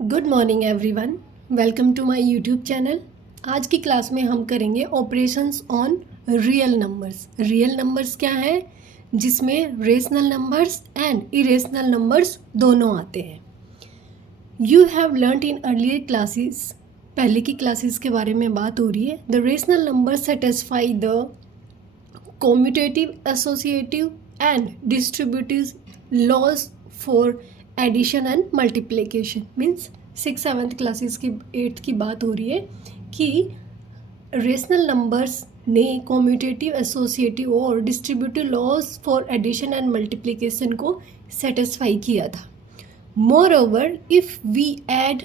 Good morning everyone, welcome to my YouTube channel. आज की class में हम करेंगे operations on real numbers. Real numbers क्या है, जिसमें rational numbers and irrational numbers दोनों आते हैं। You have learned in earlier classes, पहले की क्लासेस के बारे में बात हो रही है। The rational numbers satisfy the commutative, associative and distributive laws for addition and multiplication। Means 6th-7th classes की 8th की बात हो रही है कि रेशनल नंबर्स ने कॉम्यूटेटिव, एसोसिएटिव और distributive laws for addition and multiplication को सेटिस्फाई किया था। Moreover, if we add,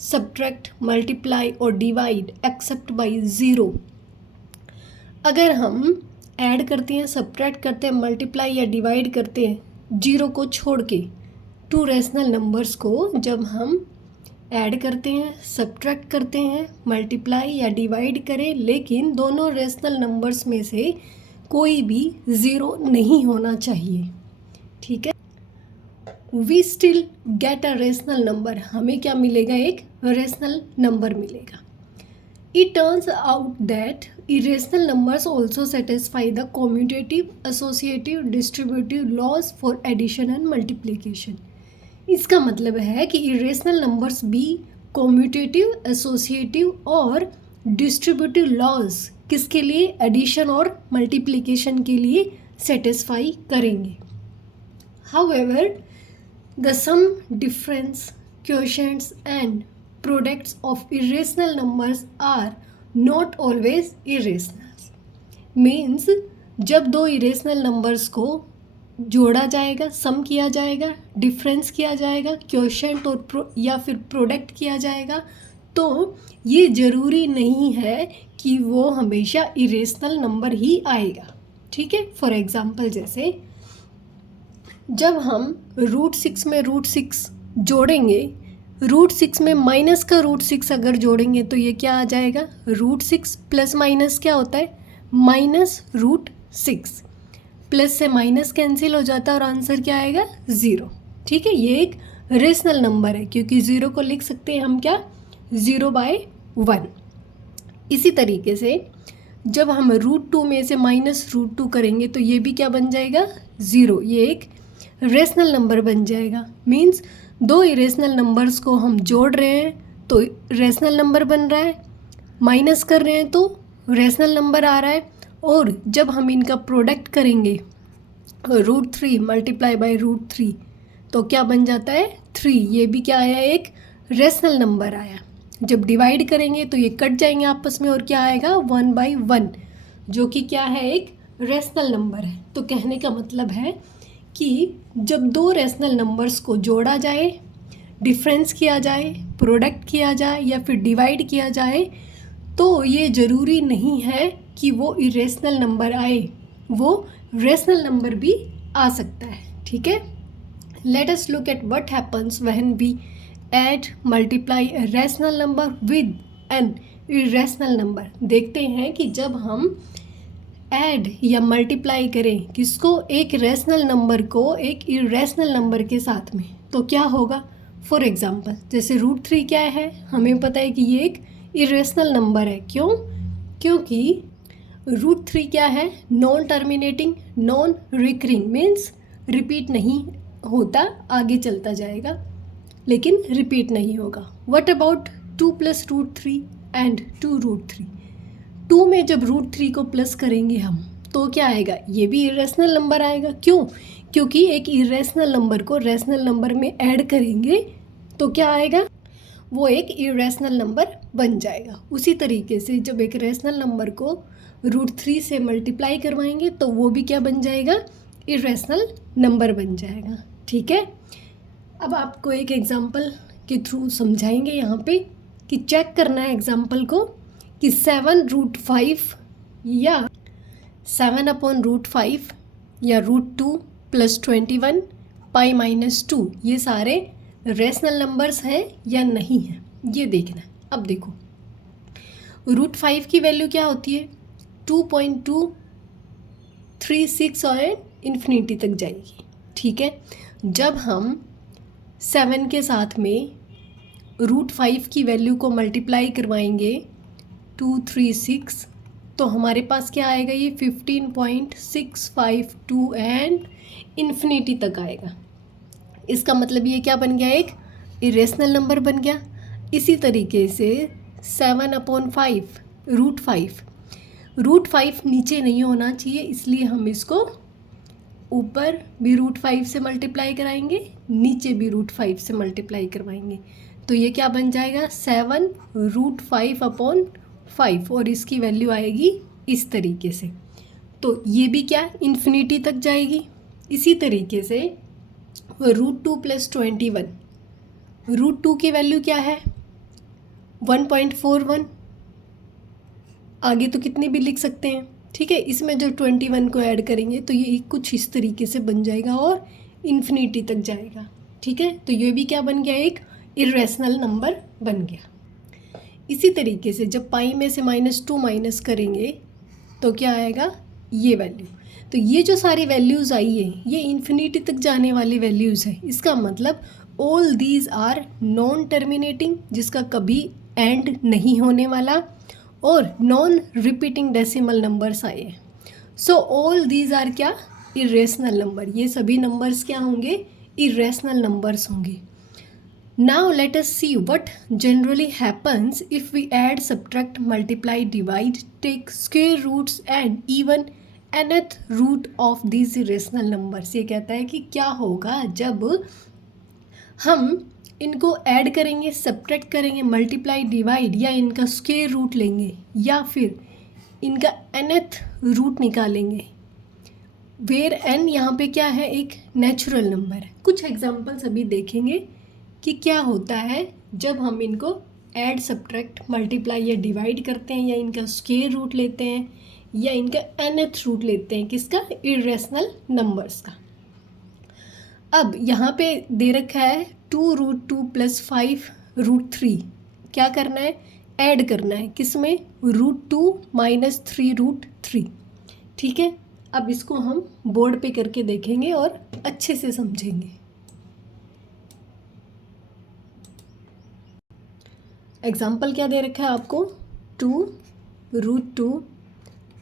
subtract, multiply और डिवाइड एक्सेप्ट बाई ज़ीरो, अगर हम ऐड करते हैं, सब्ट्रैक्ट करते हैं, मल्टीप्लाई या डिवाइड करते हैं जीरो को छोड़ के, टू रेशनल नंबर्स को जब हम ऐड करते हैं, सब्ट्रैक्ट करते हैं, मल्टीप्लाई या डिवाइड करें, लेकिन दोनों रेशनल नंबर्स में से कोई भी ज़ीरो नहीं होना चाहिए, ठीक है। We still get a rational number, हमें क्या मिलेगा, एक रेशनल नंबर मिलेगा। It turns out that irrational numbers also satisfy the commutative, associative, distributive laws for addition and multiplication। इसका मतलब है कि irrational numbers भी commutative, associative और distributive laws किसके लिए, addition और multiplication के लिए satisfy करेंगे। However, the sum, difference, quotients and products of irrational numbers are not always irrational। Means जब दो इरेशनल नंबर्स को जोड़ा जाएगा, सम किया जाएगा, डिफरेंस किया जाएगा, क्वोशिएंट और या फिर प्रोडक्ट किया जाएगा, तो ये ज़रूरी नहीं है कि वो हमेशा इरेशनल नंबर ही आएगा, ठीक है। फॉर एग्जांपल, जैसे जब हम √6 में √6 जोड़ेंगे, √6 में माइनस का √6 अगर जोड़ेंगे तो ये क्या आ जाएगा, √6 प्लस माइनस क्या होता है, -√6। प्लस से माइनस कैंसिल हो जाता है और आंसर क्या आएगा, 0, ठीक है। ये एक रेशनल नंबर है क्योंकि 0 को लिख सकते हैं हम क्या, 0/1। इसी तरीके से जब हम √2 में से -√2 करेंगे तो ये भी क्या बन जाएगा, 0। ये एक रेशनल नंबर बन जाएगा। मीन्स दो इरेशनल नंबर्स को हम जोड़ रहे हैं तो रेशनल नंबर बन रहा है, माइनस कर रहे हैं तो रेशनल नंबर आ रहा है, और जब हम इनका प्रोडक्ट करेंगे √3 मल्टीप्लाई बाई √3 तो क्या बन जाता है, 3। ये भी क्या आया, एक रेशनल नंबर आया। जब डिवाइड करेंगे तो ये कट जाएंगे आपस में और क्या आएगा, 1/1, जो कि क्या है, एक रेशनल नंबर है। तो कहने का मतलब है कि जब दो रेशनल नंबर्स को जोड़ा जाए, डिफरेंस किया जाए, प्रोडक्ट किया जाए या फिर डिवाइड किया जाए, तो ये ज़रूरी नहीं है कि वो इरेशनल नंबर आए, वो रेशनल नंबर भी आ सकता है, ठीक है। Let us look at what happens when we add, multiply a rational number with an irrational number. देखते हैं कि जब हम ऐड या मल्टीप्लाई करें किसको, एक रेशनल नंबर को एक इरेशनल नंबर के साथ में, तो क्या होगा। फॉर एग्जांपल, जैसे √3 क्या है, हमें पता है कि ये एक इरेशनल नंबर है। क्यों, क्योंकि √3 क्या है, non terminating, non recurring, means repeat नहीं होता, आगे चलता जाएगा लेकिन रिपीट नहीं होगा। What about 2 + √3 and 2√3। 2 में जब √3 को प्लस करेंगे हम तो क्या आएगा, ये भी इरेशनल नंबर आएगा। क्यों, क्योंकि एक इरेशनल नंबर को रेशनल नंबर में ऐड करेंगे तो क्या आएगा, वो एक इरेशनल नंबर बन जाएगा। उसी तरीके से जब एक रेशनल नंबर को √3 से मल्टीप्लाई करवाएंगे तो वो भी क्या बन जाएगा, इरेशनल नंबर बन जाएगा, ठीक है। अब आपको एक एग्जाम्पल के थ्रू समझाएंगे यहाँ पे कि चेक करना है एग्जाम्पल को कि 7√5 या 7/√5 या √2 + 21 π-2 ये सारे रेशनल नंबर्स हैं या नहीं हैं, ये देखना है। अब देखो, √5 की वैल्यू क्या होती है, 2.236 और इन्फिनिटी तक जाएगी, ठीक है। जब हम 7 के साथ में √5 की वैल्यू को मल्टीप्लाई करवाएंगे 236, तो हमारे पास क्या आएगा, ये 15.652 एंड इन्फिनिटी तक आएगा। इसका मतलब ये क्या बन गया, एक इरेशनल नंबर बन गया। इसी तरीके से 7/5 √5 नीचे नहीं होना चाहिए, इसलिए हम इसको ऊपर भी √5 से मल्टीप्लाई कराएंगे, नीचे भी √5 से मल्टीप्लाई करवाएंगे। तो ये क्या बन जाएगा, 7 √5/5 और इसकी वैल्यू आएगी इस तरीके से। तो ये भी क्या इन्फिनिटी तक जाएगी। इसी तरीके से √2 + 21, √2 की वैल्यू क्या है 1.41, आगे तो कितनी भी लिख सकते हैं, ठीक है। इसमें जो 21 को ऐड करेंगे तो ये कुछ इस तरीके से बन जाएगा और इन्फिनिटी तक जाएगा, ठीक है। तो ये भी क्या बन गया, एक इरेशनल नंबर बन गया। इसी तरीके से जब पाई में से -2 माइनस करेंगे तो क्या आएगा, ये वैल्यू। तो ये जो सारी वैल्यूज़ आई है ये इन्फिनिटी तक जाने वाली वैल्यूज़ है। इसका मतलब all these are non terminating, जिसका कभी एंड नहीं होने वाला, और नॉन रिपीटिंग डेसिमल नंबर्स आए हैं। सो ऑल दीज आर क्या, इरेशनल नंबर। ये सभी नंबर्स क्या होंगे, इरेशनल नंबर्स होंगे। Now let us see what generally happens if we add, subtract, multiply, divide, take square roots and even nth root of these irrational numbers। ये कहता है कि क्या होगा जब हम इनको ऐड करेंगे, सब्ट्रैक्ट करेंगे, मल्टीप्लाई, डिवाइड, या इनका स्क्वायर रूट लेंगे या फिर इनका nth रूट निकालेंगे। वेयर n यहाँ पे क्या है, एक नेचुरल नंबर है। कुछ एग्जाम्पल्स अभी देखेंगे कि क्या होता है जब हम इनको ऐड, सब्ट्रैक्ट, मल्टीप्लाई या डिवाइड करते हैं, या इनका स्क्वायर रूट लेते हैं, या इनका nth रूट लेते हैं, किसका, इरेशनल नंबर्स का। अब यहाँ पे दे रखा है 2√2 + 5√3, क्या करना है, ऐड करना है, किसमें, √2 - 3√3, ठीक है। अब इसको हम बोर्ड पे करके देखेंगे और अच्छे से समझेंगे। एग्जाम्पल क्या दे रखा है आपको, 2√2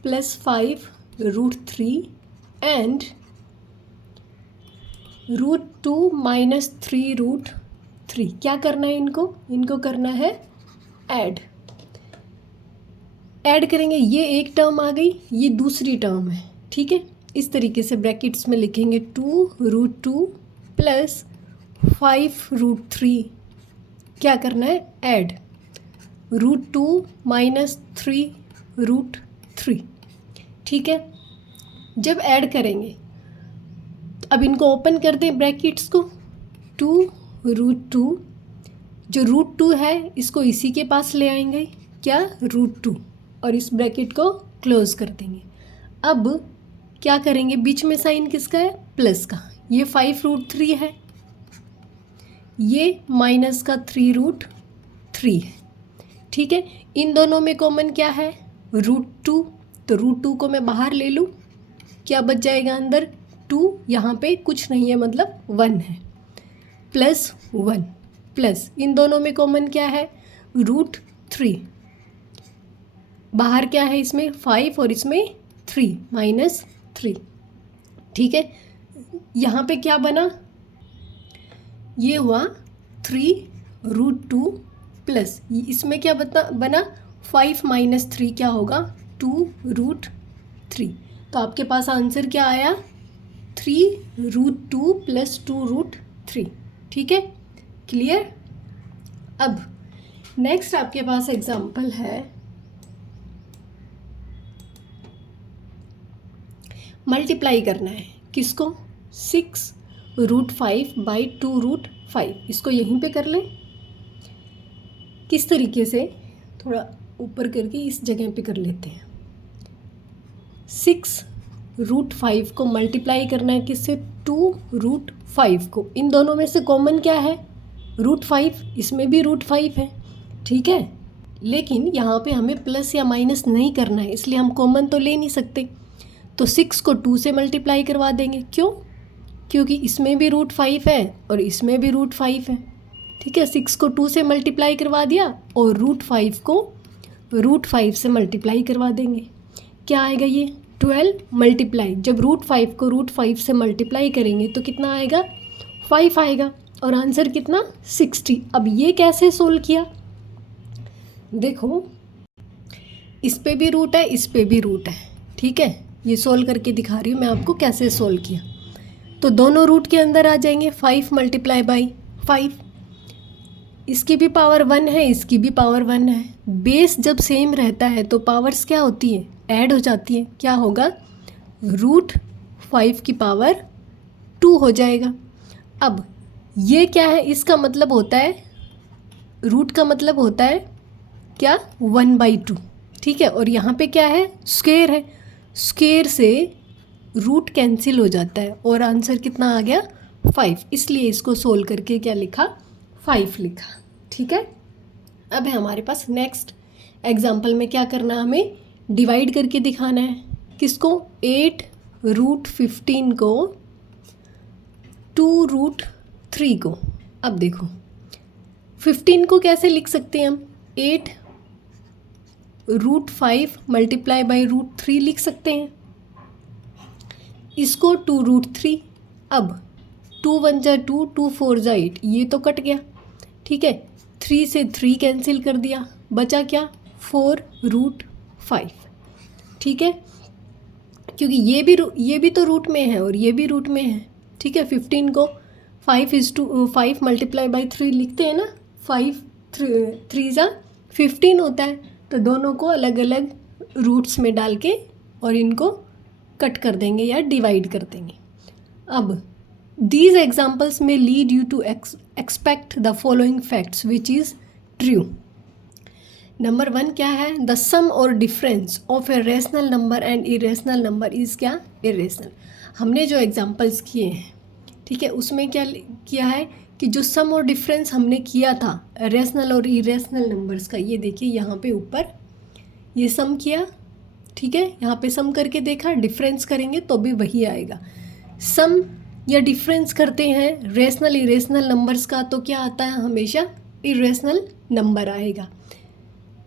+ 5√3 एंड √2 - 3√3। क्या करना है इनको करना है ऐड करेंगे। ये एक टर्म आ गई, ये दूसरी टर्म है, ठीक है। इस तरीके से ब्रैकेट्स में लिखेंगे 2√2 + 5√3, क्या करना है, ऐड, √2 - 3√3, ठीक है। जब ऐड करेंगे अब इनको ओपन कर दें ब्रैकेट्स को, 2√2, जो √2 है इसको इसी के पास ले आएंगे, क्या, √2, और इस ब्रैकेट को क्लोज कर देंगे। अब क्या करेंगे, बीच में साइन किसका है, प्लस का। ये 5√3 है, ये माइनस का 3√3 है, ठीक है। इन दोनों में कॉमन क्या है, √2, तो √2 को मैं बाहर ले लूँ, क्या बच जाएगा अंदर, 2, यहाँ पे कुछ नहीं है मतलब 1 है, +1 प्लस इन दोनों में कॉमन क्या है, √3, बाहर क्या है इसमें 5 और इसमें 3 -3, ठीक है। यहाँ पे क्या बना, ये हुआ 3√2 प्लस इसमें क्या बना 5 - 3 क्या होगा, 2√3। तो आपके पास आंसर क्या आया, 3√2 + 2√3, ठीक है, क्लियर। अब नेक्स्ट आपके पास एग्जाम्पल है, मल्टीप्लाई करना है, किसको, 6√5 / 2√5। इसको यहीं पे कर लें, किस तरीके से, थोड़ा ऊपर करके इस जगह पे कर लेते हैं। 6√5 को मल्टीप्लाई करना है किससे, 2√5 को। इन दोनों में से कॉमन क्या है, √5, इसमें भी √5 है, ठीक है। लेकिन यहाँ पे हमें प्लस या माइनस नहीं करना है, इसलिए हम कॉमन तो ले नहीं सकते। तो 6 को 2 से मल्टीप्लाई करवा देंगे, क्यों, क्योंकि इसमें भी √5 है और इसमें भी √5 है, ठीक है, 6 को 2 से मल्टीप्लाई करवा दिया और √5 को √5 से मल्टीप्लाई करवा देंगे। क्या आएगा ये 12 मल्टीप्लाई, जब √5 को √5 से मल्टीप्लाई करेंगे तो कितना आएगा 5 आएगा और आंसर कितना 60। अब ये कैसे सोल्व किया, देखो इस पे भी रूट है, इस पे भी रूट है, ठीक है, ये सोल्व करके दिखा रही हूँ मैं आपको कैसे सोल्व किया। तो दोनों रूट के अंदर आ जाएंगे, 5 मल्टीप्लाई बाई 5, इसकी भी पावर 1 है, इसकी भी पावर 1 है। बेस जब सेम रहता है तो पावर्स क्या होती है, ऐड हो जाती है। क्या होगा √5 की पावर 2 हो जाएगा। अब ये क्या है, इसका मतलब होता है, रूट का मतलब होता है क्या 1/2, ठीक है, और यहाँ पे क्या है स्क्वायर है, स्क्वायर से रूट कैंसिल हो जाता है और आंसर कितना आ गया 5, इसलिए इसको सोल्व करके क्या लिखा 5 लिखा, ठीक है। अब है हमारे पास नेक्स्ट एग्जाम्पल में क्या करना है, हमें डिवाइड करके दिखाना है, किसको 8√15 को 2√3 को। अब देखो 15 को कैसे लिख सकते हैं हम, 8√5 मल्टीप्लाई बाई √3 लिख सकते हैं, इसको 2√3। अब 2 1 जा 2, 2 4 जा 8, ये तो कट गया, ठीक है, 3 से 3 कैंसिल कर दिया, बचा क्या 4√5, ठीक है, क्योंकि ये भी तो रूट में है और ये भी रूट में है, ठीक है। 15 को 5 मल्टीप्लाई बाई 3 लिखते हैं ना, 5 3 जा 15 होता है, तो दोनों को अलग अलग रूट्स में डाल के और इनको कट कर देंगे या डिवाइड कर देंगे। अब दीज एग्जाम्पल्स में lead you to expect the following facts which is true. Number 1 क्या है, द सम और difference of a rational number and irrational number is क्या इरेशनल। हमने जो एग्जाम्पल्स किए हैं, ठीक है, उसमें क्या किया है कि जो सम और डिफरेंस हमने किया था रेशनल और इरेशनल नंबर्स का, ये देखिए यहाँ पे ऊपर ये सम किया, ठीक है, यहाँ पे सम करके देखा, डिफरेंस करेंगे तो भी वही आएगा। सम या डिफरेंस करते हैं रेशनल इरेशनल नंबर्स का तो क्या आता है, हमेशा इरेशनल नंबर आएगा।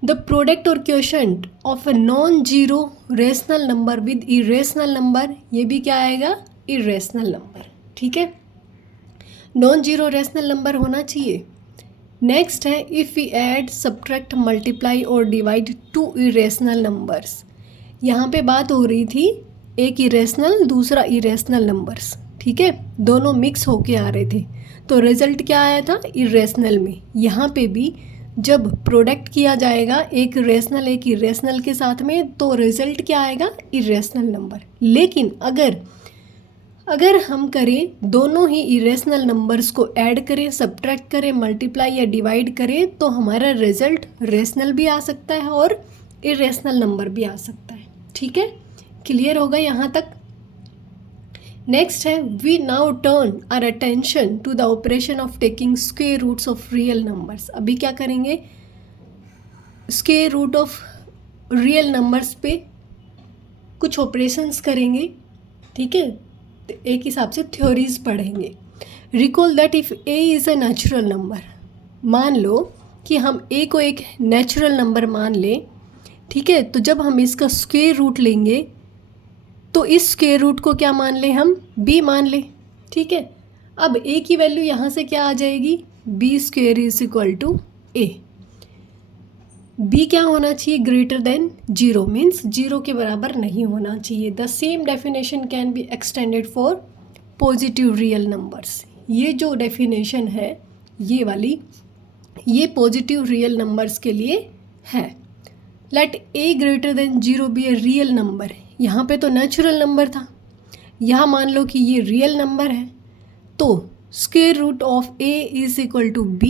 द प्रोडक्ट और quotient of a non zero rational number with irrational number, ये भी क्या आएगा इरेशनल नंबर, ठीक है, नॉन जीरो रेशनल नंबर होना चाहिए। नेक्स्ट है if we add subtract multiply और डिवाइड 2 इरेशनल नंबर्स। यहाँ पे बात हो रही थी एक इरेशनल दूसरा इरेशनल नंबर्स, ठीक है, दोनों मिक्स होके आ रहे थे, तो रिजल्ट क्या आया था इरेशनल में। यहाँ पे भी जब प्रोडक्ट किया जाएगा एक रेशनल एक इरेशनल के साथ में, तो रिजल्ट क्या आएगा इरेशनल नंबर। लेकिन अगर हम करें दोनों ही इरेशनल नंबर्स को ऐड करें, सब्ट्रैक्ट करें, मल्टीप्लाई या डिवाइड करें, तो हमारा रिजल्ट रेशनल भी आ सकता है और इरेशनल नंबर भी आ सकता है, ठीक है, क्लियर होगा यहाँ तक। नेक्स्ट है we now turn our attention to the operation of taking square roots of real numbers. अभी क्या करेंगे, square root of real numbers पे कुछ ऑपरेशंस करेंगे, ठीक है, एक हिसाब से थ्योरीज पढ़ेंगे। Recall that if A is a natural number, मान लो कि हम ए को एक नेचुरल नंबर मान लें, ठीक है, तो जब हम इसका स्क्वायर रूट लेंगे तो इस स्क्वायर रूट को क्या मान लें हम b मान लें, ठीक है। अब a की वैल्यू यहाँ से क्या आ जाएगी b² is equal to a। b क्या होना चाहिए ग्रेटर देन 0, मीन्स 0 के बराबर नहीं होना चाहिए। The same definition can be extended for positive real numbers. ये जो डेफिनेशन है ये वाली, ये पॉजिटिव रियल नंबर्स के लिए है। Let a greater than 0 be a real number. यहाँ पे तो नेचुरल नंबर था, यहाँ मान लो कि ये रियल नंबर है, तो square root of a is equal to b।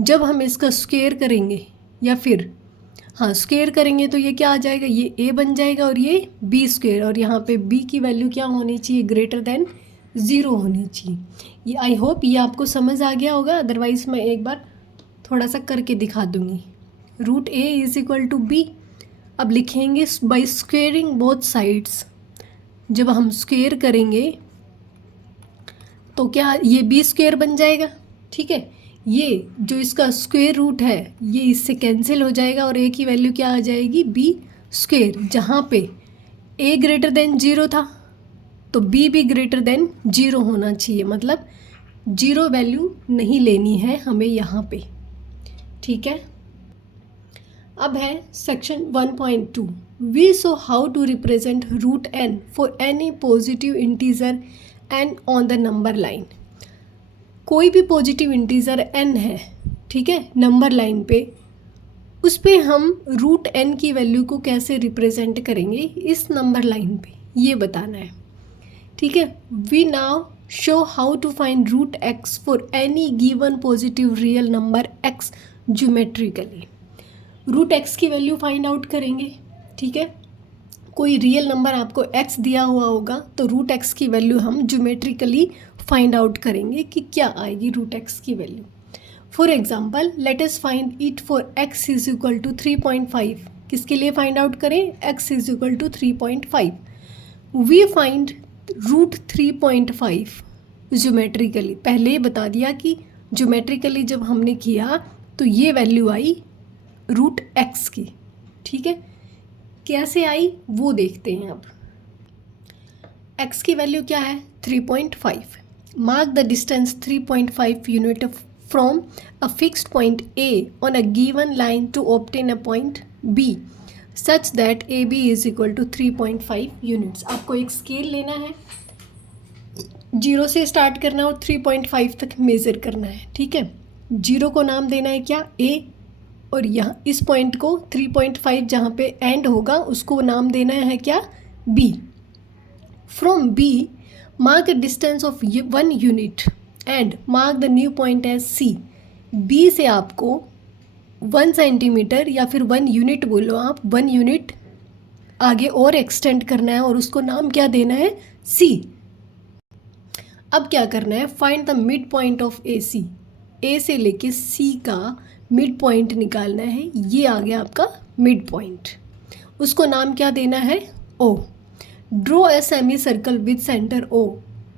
जब हम इसका स्क्वायर करेंगे या फिर स्क्वायर करेंगे तो ये क्या आ जाएगा, ये a बन जाएगा और ये b², और यहाँ पे b की वैल्यू क्या होनी चाहिए ग्रेटर देन 0 होनी चाहिए। ये आई होप ये आपको समझ आ गया होगा, अदरवाइज़ मैं एक बार थोड़ा सा करके दिखा दूँगी। Root a is equal to b। अब लिखेंगे बाई स्क्वेयरिंग बोथ साइड्स। जब हम स्क्वेयर करेंगे तो क्या ये b² बन जाएगा, ठीक है, ये जो इसका स्क्वायर रूट है ये इससे कैंसिल हो जाएगा और a की वैल्यू क्या आ जाएगी b स्क्वायर, जहाँ पे a ग्रेटर देन 0 था तो b भी ग्रेटर देन 0 होना चाहिए, मतलब 0 वैल्यू नहीं लेनी है हमें यहाँ पे। ठीक है, अब है section 1.2 we so how to represent root n for any positive integer n on the number line. कोई भी पॉजिटिव इंटीजर n है, ठीक है, नंबर लाइन पे, उस पे हम रूट n की वैल्यू को कैसे रिप्रेजेंट करेंगे इस नंबर लाइन पे, ये बताना है। ठीक है, we now show how to find root x for any given positive real number x geometrically. Root x की वैल्यू फाइंड आउट करेंगे। ठीक है, कोई रियल नंबर आपको x दिया हुआ होगा तो रूट x की वैल्यू हम ज्योमेट्रिकली फाइंड आउट करेंगे कि क्या आएगी रूट x की value. For example let us find it for x is equal to 3.5। किसके लिए फाइंड आउट करें? x is equal to 3.5। We find root 3.5 geometrically. पहले ही बता दिया कि ज्योमेट्रिकली जब हमने किया तो ये वैल्यू आई रूट x की। ठीक है, कैसे आई वो देखते हैं। अब x की वैल्यू क्या है? 3.5। Mark the distance 3.5 unit from a fixed point A on a given line to obtain a point B such that AB is equal to 3.5 units. आपको एक स्केल लेना है, 0 से स्टार्ट करना और 3.5 तक मेज़र करना है। ठीक है, 0 को नाम देना है क्या? A, और यहाँ इस पॉइंट को 3.5 जहाँ पे एंड होगा उसको नाम देना है क्या? B। From B mark a distance of 1 unit and mark the new point as C। B से आपको 1 सेंटीमीटर या फिर 1 यूनिट बोलो आप, 1 यूनिट आगे और एक्सटेंड करना है और उसको नाम क्या देना है? C। अब क्या करना है? Find the mid point of AC। A से लेके C का मिड पॉइंट निकालना है। ये आ गया आपका मिड पॉइंट, उसको नाम क्या देना है? O। Draw a semi circle with centre O।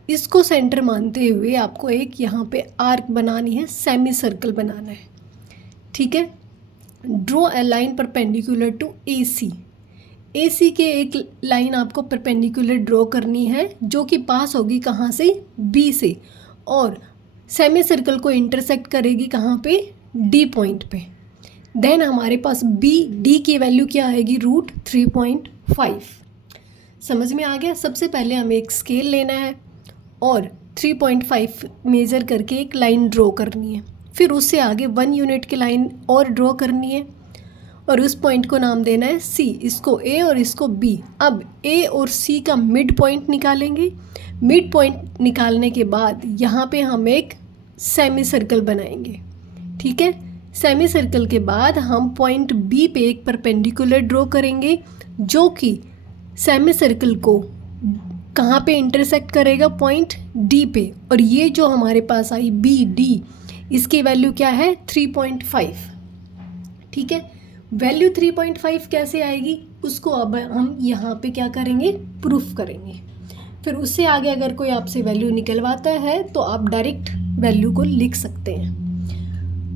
इसको सेंटर मानते हुए आपको एक यहाँ पे आर्क बनानी है, सेमी सर्कल बनाना है। ठीक है, draw a line perpendicular to AC। AC के एक लाइन आपको परपेंडिकुलर ड्रॉ करनी है जो कि पास होगी कहाँ से? B से, और सेमी सर्कल को इंटरसेक्ट करेगी कहाँ पे? D पॉइंट पे। देन हमारे पास D की वैल्यू क्या आएगी? रूट 3.5। समझ में आ गया? सबसे पहले हमें एक स्केल लेना है और 3.5 मेज़र करके एक लाइन ड्रॉ करनी है, फिर उससे आगे 1 यूनिट की लाइन और ड्रॉ करनी है और उस पॉइंट को नाम देना है C। इसको A और इसको B। अब A और C का मिड पॉइंट निकालेंगे। मिड पॉइंट निकालने के बाद यहाँ पे हम एक सेमी सर्कल बनाएंगे। ठीक है, सेमी सर्कल के बाद हम पॉइंट B पे एक परपेंडिकुलर ड्रॉ करेंगे जो कि सेमी सर्कल को कहाँ पे इंटरसेक्ट करेगा? पॉइंट D पे। और ये जो हमारे पास आई BD, इसकी वैल्यू क्या है? 3.5। ठीक है, वैल्यू 3.5 कैसे आएगी उसको अब हम यहाँ पे क्या करेंगे? प्रूफ करेंगे। फिर उससे आगे अगर कोई आपसे वैल्यू निकलवाता है तो आप डायरेक्ट वैल्यू को लिख सकते हैं।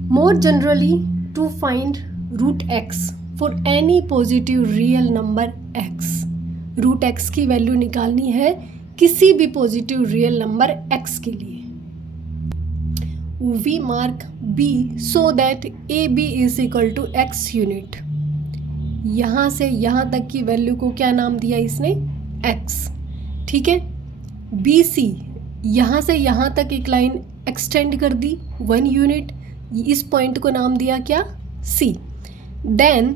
More generally to find root x for any positive real number x। Root x की वैल्यू निकालनी है किसी भी पॉजिटिव रियल नंबर x के लिए। We mark b so that AB is equal to x unit. यहाँ से यहाँ तक की वैल्यू को क्या नाम दिया इसने? x। ठीक है, BC यहाँ से यहाँ तक एक लाइन एक्सटेंड कर दी 1 यूनिट, इस पॉइंट को नाम दिया क्या? C। Then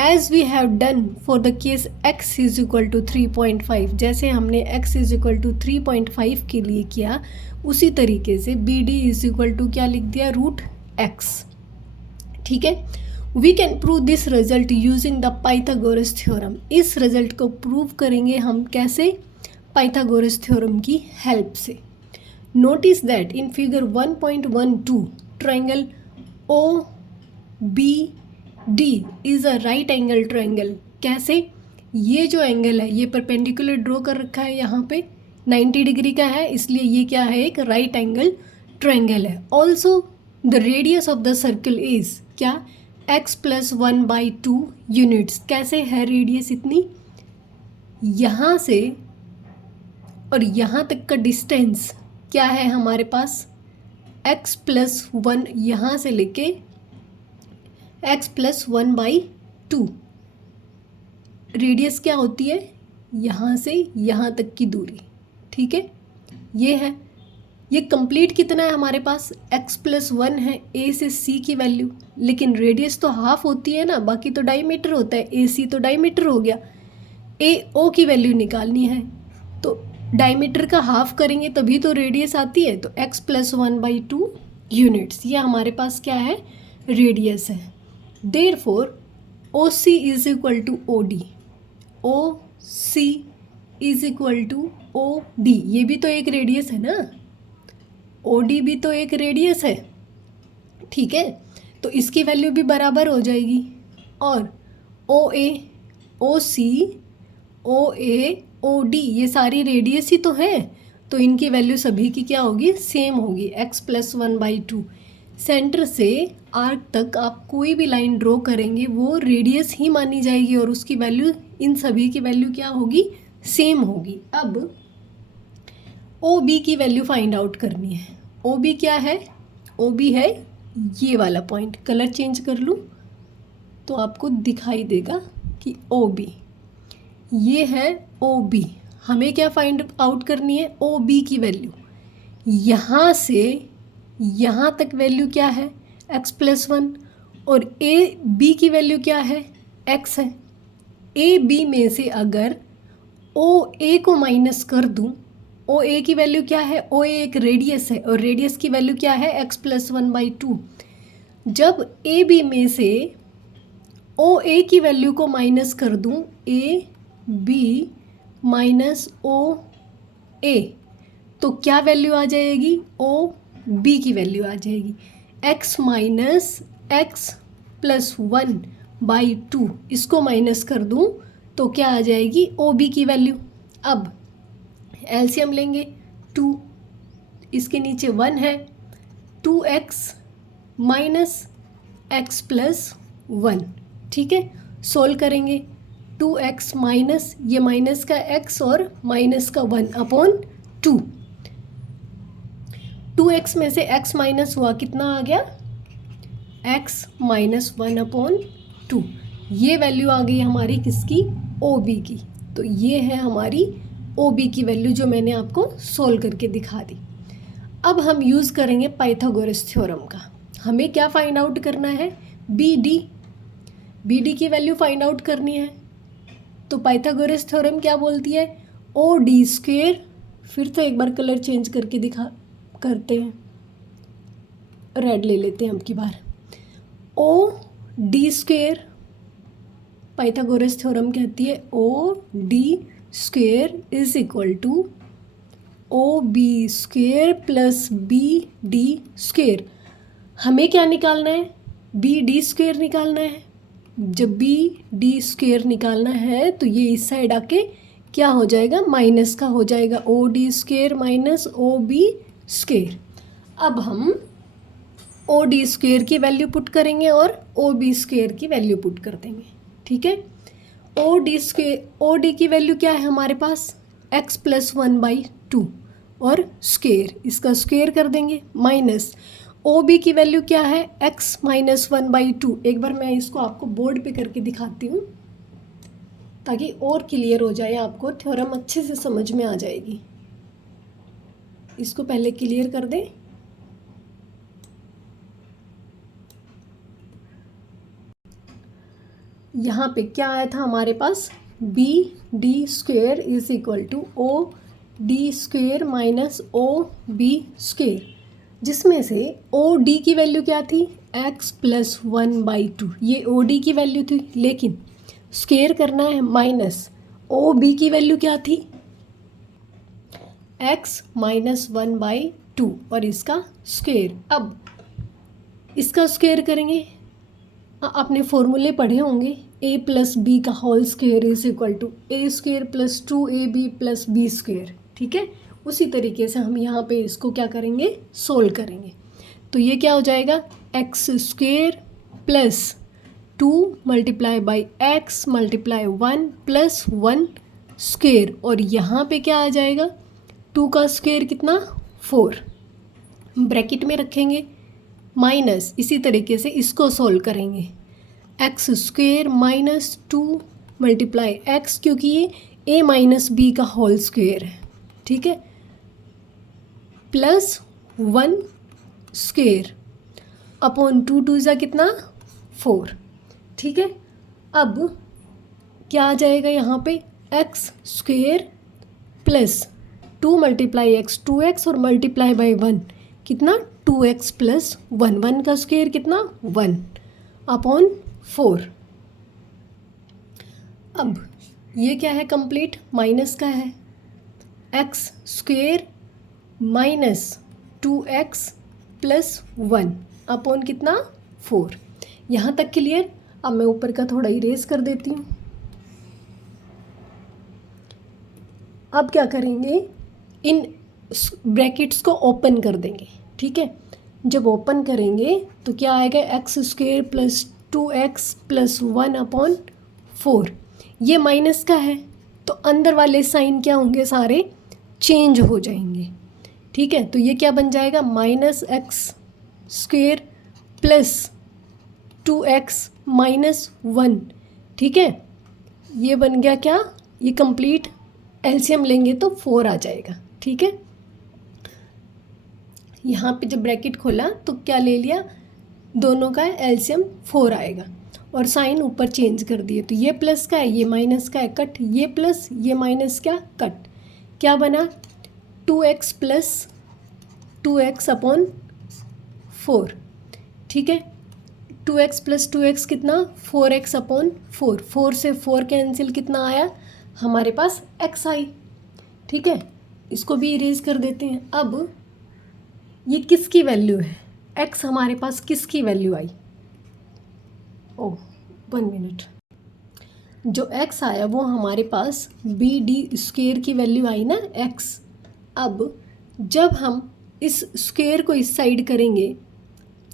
as we have done for the case x is equal to 3.5, जैसे हमने x इज इक्वल टू 3.5 के लिए किया उसी तरीके से BD इज इक्वल टू क्या लिख दिया? Root x। ठीक है, we can prove this result using the Pythagoras theorem. इस रिजल्ट को प्रूव करेंगे हम कैसे? पाइथागोरस थ्योरम की हेल्प से। Notice that in figure 1.12 triangle OBD is a right angle triangle. कैसे? ये जो एंगल है ये परपेंडिकुलर ड्रॉ कर रखा है, यहाँ पे 90 डिग्री का है, इसलिए ये क्या है? एक राइट एंगल ट्रायंगल है। Also the radius of the circle is क्या, x+1/2 यूनिट्स। कैसे है रेडियस इतनी, यहाँ से और यहाँ तक का डिस्टेंस क्या है हमारे पास, x+1, यहाँ से लेके x+1/2। रेडियस क्या होती है, यहाँ से यहाँ तक की दूरी, ठीक है। ये है, ये कंप्लीट कितना है हमारे पास, x+1 है, a से c की वैल्यू, लेकिन रेडियस तो हाफ होती है ना, बाकी तो डायमीटर होता है, AC तो डायमीटर हो गया। AO की वैल्यू निकालनी है तो डायमीटर का हाफ करेंगे तभी तो रेडियस आती है, तो x+1/2 यूनिट्स, ये हमारे पास क्या है, रेडियस है। Therefore OC is equal to OD, OC is equal to OD, ये भी तो एक रेडियस है ना, OD भी तो एक रेडियस है, ठीक है। तो इसकी वैल्यू भी बराबर हो जाएगी, और OA, OC, OA, OD ये सारी रेडियस ही तो है, तो इनकी वैल्यू सभी की क्या होगी, सेम होगी, x+1/2। सेंटर से आर्क तक आप कोई भी लाइन ड्रॉ करेंगे वो रेडियस ही मानी जाएगी, और उसकी वैल्यू, इन सभी की वैल्यू क्या होगी, सेम होगी। अब OB की वैल्यू फाइंड आउट करनी है। OB क्या है, OB है ये वाला पॉइंट, कलर चेंज कर लूँ तो आपको दिखाई देगा कि OB ये है। OB हमें क्या फाइंड आउट करनी है, OB की वैल्यू, यहाँ से यहाँ तक वैल्यू क्या है, x+1, और AB की वैल्यू क्या है, x है। AB में से अगर OA को माइनस कर दूँ, OA की वैल्यू क्या है, OA एक रेडियस है, और रेडियस की वैल्यू क्या है, x+1/2। जब AB में से OA की वैल्यू को माइनस कर दूँ, AB माइनस OA, तो क्या वैल्यू आ जाएगी, OB की वैल्यू आ जाएगी, x माइनस x+1/2, इसको माइनस कर दूँ तो क्या आ जाएगी, OB की वैल्यू। अब एलसीएम लेंगे, 2, इसके नीचे 1 है, 2x माइनस x+1, ठीक है। सोल्व करेंगे, 2x माइनस, ये माइनस का x और माइनस का 1/2, 2x में से x माइनस हुआ, कितना आ गया, x माइनस 1/2। ये वैल्यू आ गई हमारी किसकी, OB की। तो ये है हमारी OB की वैल्यू जो मैंने आपको सोल्व करके दिखा दी। अब हम यूज़ करेंगे पाइथागोरस थ्योरम का। हमें क्या फाइंड आउट करना है, BD की वैल्यू फाइंड आउट करनी है। तो पाइथागोरस थ्योरम क्या बोलती है, OD², फिर तो एक बार कलर चेंज करके करते हैं, रेड ले लेते हैं अब की बार, OD², पाइथागोरस थ्योरम कहती है OD² is equal to OB² plus BD²। हमें क्या निकालना है, BD² निकालना है। जब BD² निकालना है तो ये इस साइड आके क्या हो जाएगा, माइनस का हो जाएगा, OD² माइनस OB²। अब हम OD² की वैल्यू पुट करेंगे और OB² की वैल्यू पुट कर देंगे, ठीक है। OD की वैल्यू क्या है हमारे पास, x+1/2 और स्क्वेयर, इसका स्क्वेयर कर देंगे, माइनस OB की वैल्यू क्या है, x माइनस 1/2। एक बार मैं इसको आपको बोर्ड पे करके दिखाती हूँ ताकि और क्लियर हो जाए, आपको थ्योरम अच्छे से समझ में आ जाएगी। इसको पहले क्लियर कर दें। यहाँ पे क्या आया था हमारे पास, BD² is equal to OD² minus OB², जिसमें से OD की वैल्यू क्या थी, x+1/2, ये OD की वैल्यू थी, लेकिन स्क्वेयर करना है, माइनस OB की वैल्यू क्या थी, x माइनस 1/2 और इसका स्क्वेयर। अब इसका स्क्वेयर करेंगे, आपने फॉर्मूले पढ़े होंगे, a प्लस बी का whole square is equal to a² plus 2ab plus b², ठीक है। उसी तरीके से हम यहाँ पे इसको क्या करेंगे, सोल्व करेंगे। तो ये क्या हो जाएगा, x square plus 2 multiply by x multiply 1 plus 1 square, और यहाँ पे क्या आ जाएगा, 2 का स्क्वेयर कितना 4, ब्रैकेट में रखेंगे माइनस, इसी तरीके से इसको सॉल्व करेंगे, x square minus 2 multiply x, क्योंकि ये ए माइनस बी का होल स्क्वेयर है, ठीक है, प्लस 1 स्क्वेयर अपॉन 2, 2 ज़ा कितना 4, ठीक है। अब क्या आ जाएगा यहाँ पे, x square plus 2 multiply x 2x और मल्टीप्लाई बाई 1 कितना 2x प्लस 1, 1 का स्क्वेयर कितना 1 अपॉन 4। अब ये क्या है, कंप्लीट माइनस का है, x square minus 2x plus 1 upon कितना 4। यहाँ तक क्लियर। अब मैं ऊपर का थोड़ा इरेज कर देती हूँ। अब क्या करेंगे, इन ब्रैकेट्स को ओपन कर देंगे, ठीक है। जब ओपन करेंगे तो क्या आएगा, x square plus 2x plus 1 upon 4। ये माइनस का है तो अंदर वाले साइन क्या होंगे, सारे चेंज हो जाएंगे, ठीक है। तो ये क्या बन जाएगा, minus x square plus 2x minus 1, ठीक है। ये बन गया क्या, ये कंप्लीट एलसीएम लेंगे तो 4 आ जाएगा, ठीक है। यहाँ पे जब ब्रैकेट खोला तो क्या ले लिया, दोनों का एलसीएम 4 आएगा, और साइन ऊपर चेंज कर दिए, तो ये प्लस का है ये माइनस का है, कट, ये प्लस ये माइनस क्या कट, क्या बना 2x प्लस 2x अपॉन 4, ठीक है। 2x प्लस 2x कितना 4x अपॉन 4, 4 से 4 कैंसिल, कितना आया हमारे पास x आई, ठीक है। इसको भी इरेज कर देते हैं। अब ये किसकी वैल्यू है, x हमारे पास किसकी वैल्यू आई, ओह 1 मिनट, जो x आया वो हमारे पास बी डी स्क्वेयर की वैल्यू आई ना x। अब जब हम इस स्क्वेयर को इस साइड करेंगे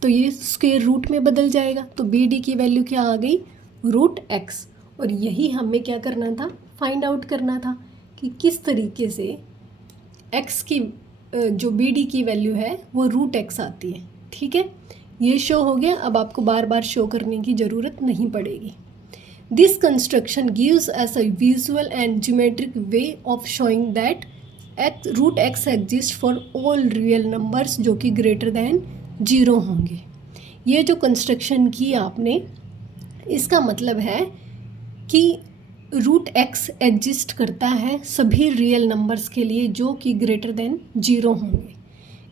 तो ये स्क्वेयर रूट में बदल जाएगा, तो बी डी की वैल्यू क्या आ गई, रूट x। और यही हमें क्या करना था, फाइंड आउट करना था कि किस तरीके से x की जो बी डी की वैल्यू है वो रूट x आती है, ठीक है। ये शो हो गया, अब आपको बार बार शो करने की ज़रूरत नहीं पड़ेगी। This construction gives us a visual and geometric way of showing that root x exist for all real numbers जो कि ग्रेटर दैन 0 होंगे। ये जो कंस्ट्रक्शन की आपने, इसका मतलब है कि रूट x एग्जिस्ट करता है सभी रियल नंबर्स के लिए जो कि ग्रेटर देन 0 होंगे।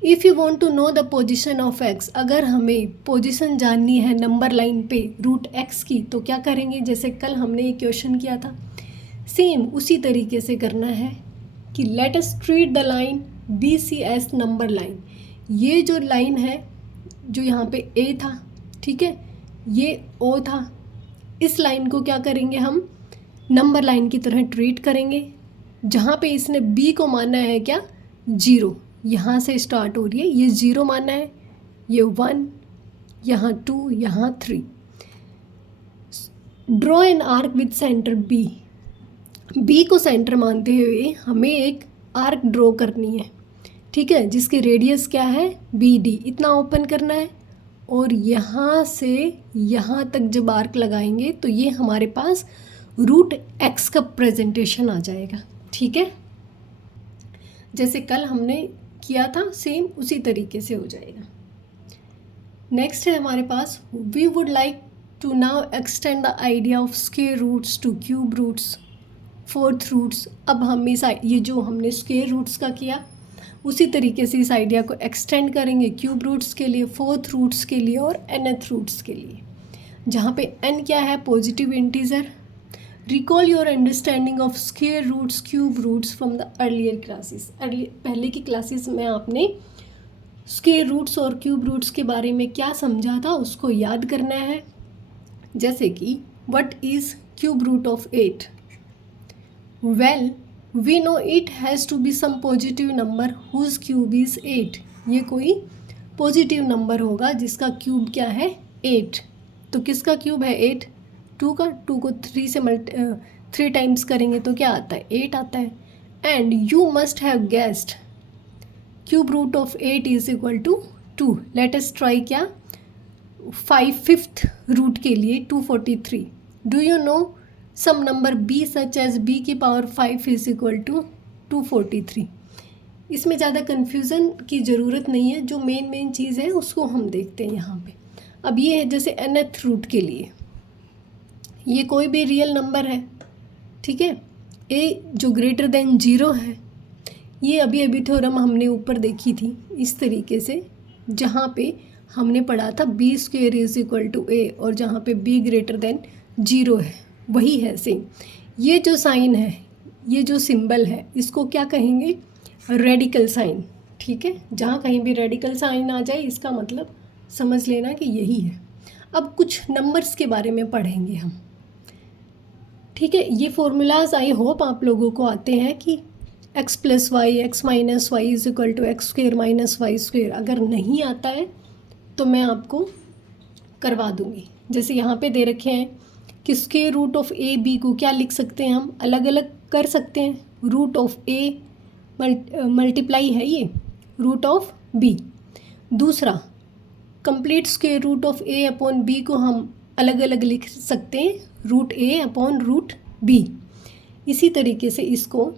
If you want to know the position of x, अगर हमें पोजीशन जाननी है नंबर लाइन पे रूट x की, तो क्या करेंगे, जैसे कल हमने एक क्वेश्चन किया था, सेम उसी तरीके से करना है कि let us treat the line B C as number line. ये जो लाइन है, जो यहाँ पे a था, ठीक है, ये o था, इस लाइन को क्या करेंगे, हम नंबर लाइन की तरह ट्रीट करेंगे। जहाँ पे इसने b को माना है क्या 0, यहाँ से स्टार्ट हो रही है, ये 0 माना है, ये 1, यहाँ 2, यहाँ 3। Draw an arc with centre b को सेंटर मानते हुए हमें एक आर्क ड्रॉ करनी है, ठीक है, जिसकी रेडियस क्या है BD, इतना ओपन करना है। और यहाँ से यहाँ तक जब आर्क लगाएंगे तो ये हमारे पास रूट x का प्रेजेंटेशन आ जाएगा, ठीक है। जैसे कल हमने किया था सेम उसी तरीके से हो जाएगा। नेक्स्ट है हमारे पास, we would like to now extend the idea of square roots to cube roots, fourth roots. अब हम इस ये जो हमने स्क्वायर रूट्स का किया उसी तरीके से इस आइडिया को एक्सटेंड करेंगे क्यूब रूट्स के लिए, फोर्थ रूट्स के लिए और nth रूट्स के लिए, जहाँ पे n क्या है positive integer. Recall your understanding of square roots cube roots from the earlier classes. पहले की क्लासेस में आपने स्क्वायर रूट्स और क्यूब रूट्स के बारे में क्या समझा था उसको याद करना है। जैसे कि what is cube root of 8, well we know it has to be some positive number whose cube is 8। ये कोई पॉजिटिव नंबर होगा जिसका क्यूब क्या है 8। तो किसका क्यूब है 8? 2 का। 2 को 3 टाइम्स करेंगे तो क्या आता है 8 आता है। And you must have guessed cube root of 8 is equal to 2। Let us try क्या 5th रूट के लिए 243। Do you know some number b such as b की पावर 5 इज इक्वल टू 243। इसमें ज़्यादा कन्फ्यूज़न की ज़रूरत नहीं है, जो मेन चीज़ है उसको हम देखते हैं यहाँ पे। अब ये है जैसे nth रूट के लिए, ये कोई भी रियल नंबर है, ठीक है। a जो ग्रेटर देन 0 है, ये अभी थ्योरम हमने ऊपर देखी थी इस तरीके से, जहाँ पे हमने पढ़ा था b² is equal to a, और जहाँ पे b ग्रेटर देन 0 है वही है सेम। ये जो साइन है, ये जो सिंबल है, इसको क्या कहेंगे रेडिकल साइन, ठीक है। जहाँ कहीं भी रेडिकल साइन आ जाए इसका मतलब समझ लेना कि यही है। अब कुछ नंबर्स के बारे में पढ़ेंगे हम, ठीक है। ये फॉर्मूलाज आई होप आप लोगों को आते हैं कि x + y x - y is equal to x² - y²। अगर नहीं आता है तो मैं आपको करवा दूँगी। जैसे यहाँ पे दे रखे हैं कि square root of a b को क्या लिख सकते हैं, हम अलग अलग कर सकते हैं। रूट ऑफ a मल्टीप्लाई है ये रूट ऑफ b। दूसरा complete square root of a upon b को हम अलग अलग लिख सकते हैं root a upon root b। इसी तरीके से इसको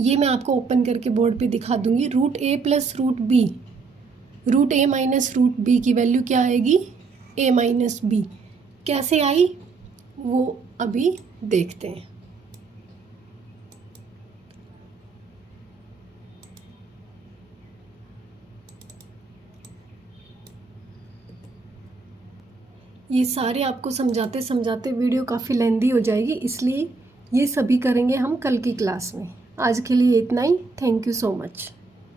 ये मैं आपको ओपन करके बोर्ड पे दिखा दूंगी। Root a plus root b, root a minus root b की वैल्यू क्या आएगी a माइनस b। कैसे आई वो अभी देखते हैं। ये सारे आपको समझाते समझाते वीडियो काफ़ी लेंदी हो जाएगी, इसलिए ये सभी करेंगे हम कल की क्लास में। आज के लिए इतना ही। Thank you so much.